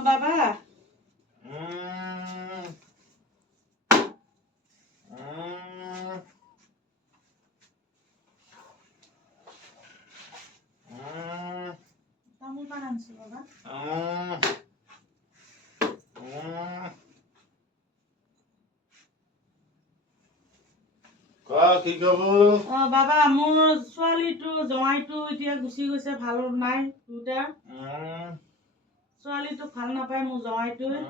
বাবা তামোল পান আনছো বাবা কি কব বাবা মোৰ ছোৱালীটো জমাইটো এতিয়া গুচি গৈছে ভাল নাই দুটা ছোৱালীটো ভাল নাপায় মোৰ জমাইটোৱে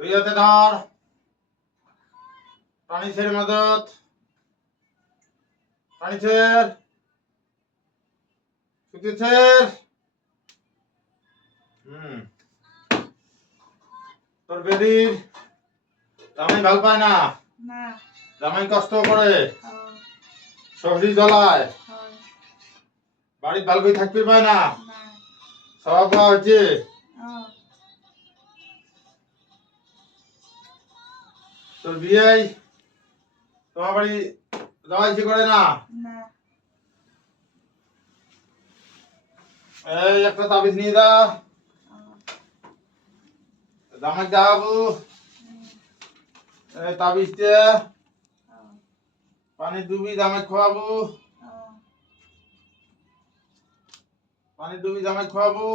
দুই হাতে ধর পানি ছেড়ে মদত পানি ছেড় সুতি ছেড় তোর বেদির জামাই ভাল পায় না না জামাই কষ্ট করে শরীর জ্বলায় বাড়ির ভাল করে থাকতে পায় না সব হচ্ছে তোর বিয়ে তোমার বাড়ি যাওয়া ইচ্ছে করে না এই একটা তাবিজ নিয়ে দা জামাই যাবো তাবিজতে পানি ডুবি জামাই খাওয়াবো পানি ডুবি জামাই খাওয়াবো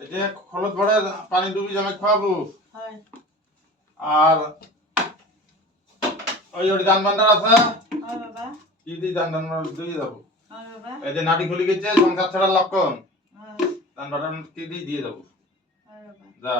এই যে হলুদ ভরে পানি ডুবি জামাই খাওয়াবো আর ওই ওই দান ভান্ডার আছে কি দি দান ভান্ডার দিয়ে যাবো এই যে নাটি খুলে গেছে সংসার ছাড়ার লক্ষণ দান ভান্ডার কি দিয়ে যাবো যা